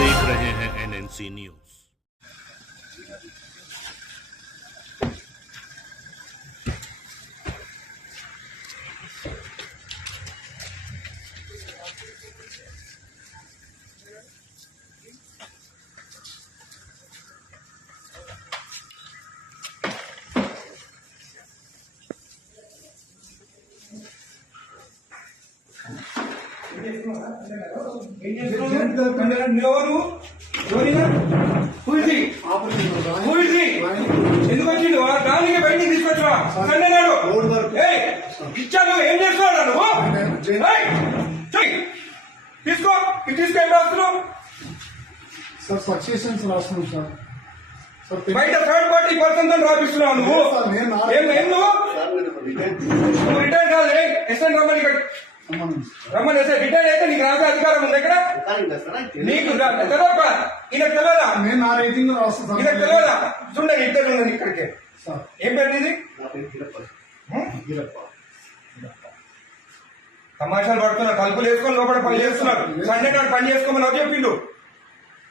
देख रहे हैं NNC न्यूज। ఎందుకు వచ్చిండు దానికి బయటికి తీసుకొచ్చా సండే నాడు ఇచ్చాను. ఏం చేస్తున్నాడు నువ్వు? తీసుకో తీసుకు ఏం రాస్తున్నావు సార్? సక్సెషన్స్ రాస్తున్నాం సార్. బయట థర్డ్ పార్టీ పర్సన్ తో రాపిస్తున్నావు నువ్వు. నువ్వు రిటైర్ కాదు. ఎస్ఎన్ రమ్మని రమ్మని వేస్తే రిటైర్ అయితే నీకు రాసే అధికారం ఉంది ఇక్కడ. నీకు తెలియక ఈయనకు తెలియదా? నేను నా రేటింగ్ రాస్తాను. ఈయనకు తెలియదా? చూడండి ఇద్దరు ఉందండి ఇక్కడికి. ఏం పేరు ఇది? తమాషాలు పడుతున్నా. తలుపులు వేసుకొని లోపల పని చేస్తున్నారు. సండే నాడు పని చేసుకోమని ఎవరు చెప్పిండు?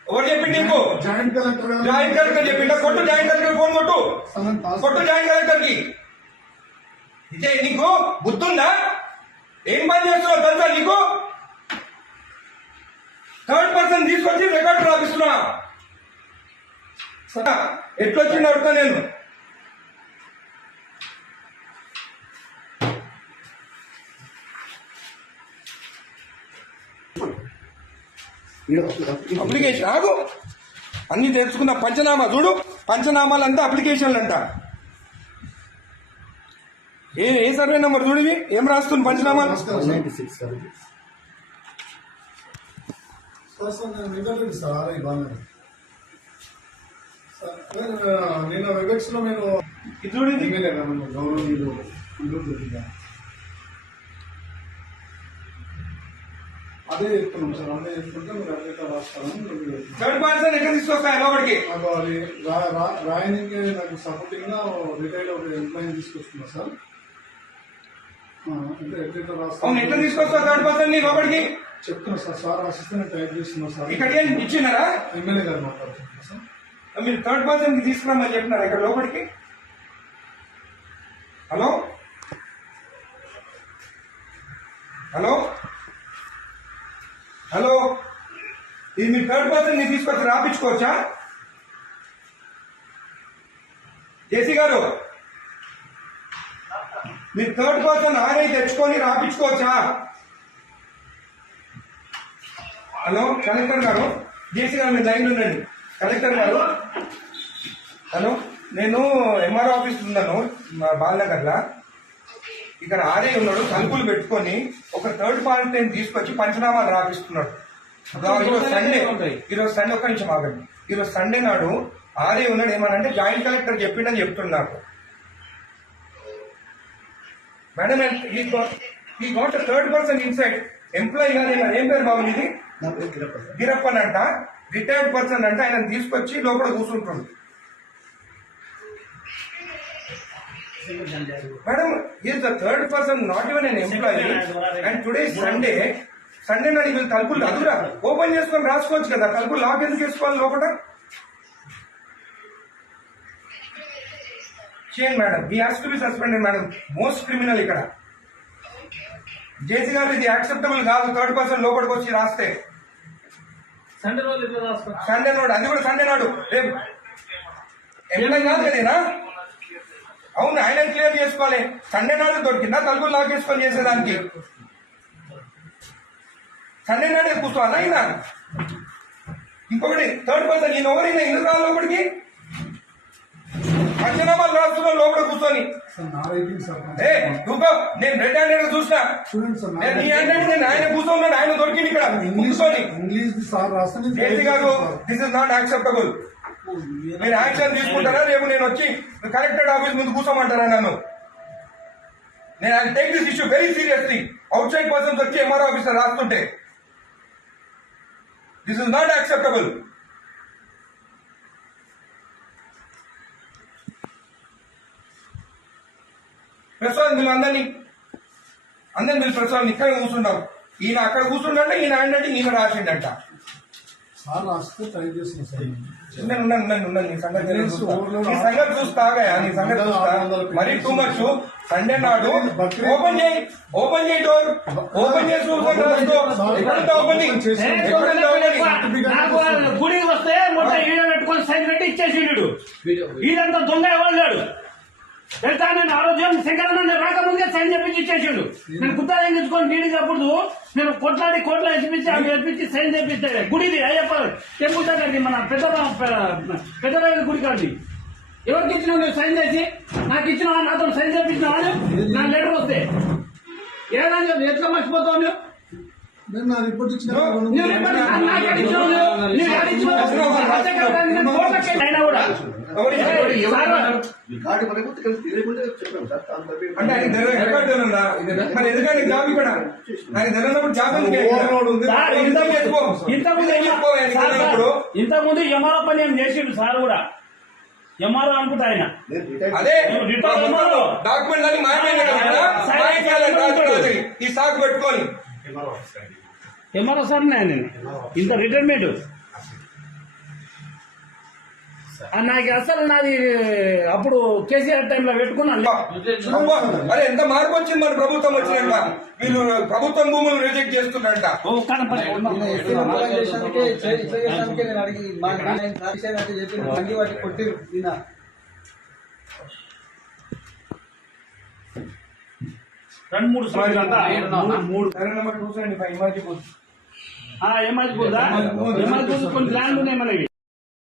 ఎవరు చెప్పిండు నీకు? జాయింట్ కలెక్టర్ చెప్పిండ? కొట్టు జాయింట్ కలెక్టర్ ఫోన్ కొట్టు జాయింట్ కలెక్టర్ కి. ఇదే నీకు బుద్ధుందా? ఏం పని చేస్తున్నావు తెలుసా నీకు? థర్డ్ పర్సన్ తీసుకొచ్చి రికార్డు రాపిస్తున్నా. ఎట్లొచ్చింది అడుగుతా నేను. అప్లికేషన్ ఆగు. అన్ని తెలుసుకున్న పంచనామా చూడు. పంచనామాలంతా అప్లికేషన్లు అంట. ఏ సర్వే నెంబర్ చూడు. ఏం రాస్తుంది పంచనామాలు? నేను వెబెక్స్ లో నేను గౌరవనీయులు అదే చెప్తున్నాం సార్. అదే చెప్తుంటే మీరు అట్లా రాస్తాను. థర్డ్ పర్సన్ ఎక్కడ తీసుకొస్తాయి లోపలికి? రాయనికి నాకు సపోర్టింగ్ గా రిటైల్ ఒక ఎంప్లాయీ తీసుకొస్తున్నా సార్. అంటే ఎట్లా రాస్తాను? ఎట్లా తీసుకొస్తా థర్డ్ పర్సన్ ని లోపలికి? చెప్తున్నా సార్. సార్ అసిస్టెంట్ టైప్ చేస్తున్నా సార్. ఇక్కడ ఏం ఇచ్చినారా? ఎమ్మెల్యే గారు మాట్లాడుతున్నా సార్. మీరు థర్డ్ పర్సన్ కి తీసుకురామని చెప్పినారా ఇక్కడ లోపలికి? హలో హలో హలో ఇది మీ థర్డ్ పర్సన్ ని తీసుకొచ్చి రాపించుకోవచ్చా? జేసీ గారు మీరు థర్డ్ పర్సన్ ఆర్ఐ తెచ్చుకొని రాపించుకోవచ్చా? హలో కలెక్టర్ గారు, జేసీ గారు మీరు లైన్ ఉండండి. కలెక్టర్ గారు హలో, నేను ఎంఆర్ఓ ఆఫీస్ ఉన్నాను బాలనగర్లో. ఇక్కడ ఆర్ఐ ఉన్నాడు. తలుపులు పెట్టుకొని ఒక థర్డ్ పార్టీని తీసుకొచ్చి పంచనామాలు రాపిస్తున్నాడు. ఈరోజు సండే ఒక్క నిమిషం ఆగండి. ఈరోజు సండే నాడు ఆర్ఐ ఉన్నాడు. ఏమనంటే జాయింట్ కలెక్టర్ చెప్పిండని చెప్తున్నారు. మేడం ఈ goat third person inside employee గారు. ఏం పేరు బాబు ఇది? గిరప్పన్ అంట. రిటైర్డ్ పర్సన్ అంట. ఆయన తీసుకొచ్చి లోపల కూర్చుంటుంది. Madam is the third person, not even n employee. And today Sunday నాడు వీళ్ళు తలుపులు అదురా ఓపెన్ చేసుకొని రాసుకోవచ్చు కదా. తలుపులు లాక్ ఎందుకు వేసుకోవాలి లోపల? చేయండి madam. He has to be suspended madam. Most criminal ఇక్కడ. జేసీ గారు ఇది యాక్సెప్టబుల్ కాదు. థర్డ్ పర్సన్ లోపలికి వచ్చి రాస్తే సండే నాడు, అది కూడా సండే నాడు. రేపు ఎంప్లాయీ కాదు కదేనా? అవును, ఆయన క్లియర్ చేసుకోవాలి. సండే నాడు దొరికిందా తలుపులు లాక్ చేసుకొని చేసేదానికి? సండే నాడే కూర్చోవాలా ఆయన? ఇంకొకటి థర్డ్ పర్సన్ ఈయన ఎవరైనా ఎందుకు రావాలి లోపలికి? పంచనామాలు రాస్తున్నా లోపల కూర్చొని. నేను రెడ్ హ్యాండెడ్ చూసినా. నీ హ్యాండెడ్ నేను ఆయన కూర్చోన్నాడు. ఆయన దొరికింది ఇక్కడ కూర్చొని. జేసీ గారు దిస్ ఇస్ నాట్ యాక్సెప్టబుల్. మీరు యాక్షన్ తీసుకుంటారా? రేపు నేను వచ్చి కలెక్టరేట్ ఆఫీస్ ముందు కూర్చోమంటారా నన్ను? నేను I take this issue very seriously. Outside persons వచ్చి ఎంఆర్ఓ ఆఫీసర్ రాస్తుంటే this is not acceptable. Prasad మీరు అందరినీ పిలిచి ప్రసాద్ ఇక్కడ కూర్చుంటాం. ఈయన అక్కడ కూర్చుంటే ఈయన హ్యాండ్ అంటే ఈయన రాసిండంట. సార్ రాస్తే ట్రై చేసిన సార్ ఉండండి నీ సంగతి చూస్తాగా నీ సంగతి చూస్తా మరీ టూ మచ్. సండే నాడు ఓపెన్ చేయి డోర్ ఓపెన్ చేసి ఎక్కడంతా ఓపెనింగ్ నాకు గుడికి వస్తే మొత్తం ఈడ పెట్టుకొని సైన్ పెట్టి ఇచ్చేసిండు. ఈడంతా దొంగ ఎవరు తెలుసా? నేను ఆరోగ్యం శంకరన్న రాకముందుగా సైన్ చెప్పించి ఇచ్చేసిండు. నేను గుత్తా తెంగించుకొని నీడినప్పుడు నేను కోట్ల ఎత్తిపించి అవి ఎత్తిపించి సైన్ చేపిస్తాడు. గుడిది అయ్యప్ప టెంపుల్ దగ్గరికి మన పెద్ద గుడి కాదు. ఎవరికి ఇచ్చినావు నువ్వు సైన్ చేసి? నాకు ఇచ్చినావా? నాతో సైన్ చేపించినావా? నా లెటర్ వస్తే ఏదైనా ఎట్లా మర్చిపోతావు నువ్వు? నేను నా రిపోర్ట్ ఇచ్చిన అయినా కూడా అంటే ఆయన రికార్డు ఉందా? మరి ఎందుకంటే జాబ్ ఇక్కడ ఆయన తెలియనప్పుడు జాబ్ ఇంతకుముందు ఎంఆర్ఓ పని ఏం చేసిండు సార్ కూడా. ఎంఆర్ఓ అనుకుంటా ఆయన. అదే డాక్యుమెంట్ అని మాట్లాడాలి ఈ సాకు పెట్టుకొని ఎంఆర్ఓ సార్ నేను ఇంత రిటైర్మెంట్ నాకు అసలు నాది అప్పుడు కేసీఆర్ టైంలో పెట్టుకున్నాను. అరే ఎంత మార్పు వచ్చింది మన ప్రభుత్వం వచ్చిందంట. వీళ్ళు ప్రభుత్వం భూములు రిజెక్ట్ చేస్తున్నారంట. రెండు మూడు సరే నెంబర్ చూసండి ఇమాజిబుల్ కొన్ని ల్యాండ్ ఉన్నాయి మనకి.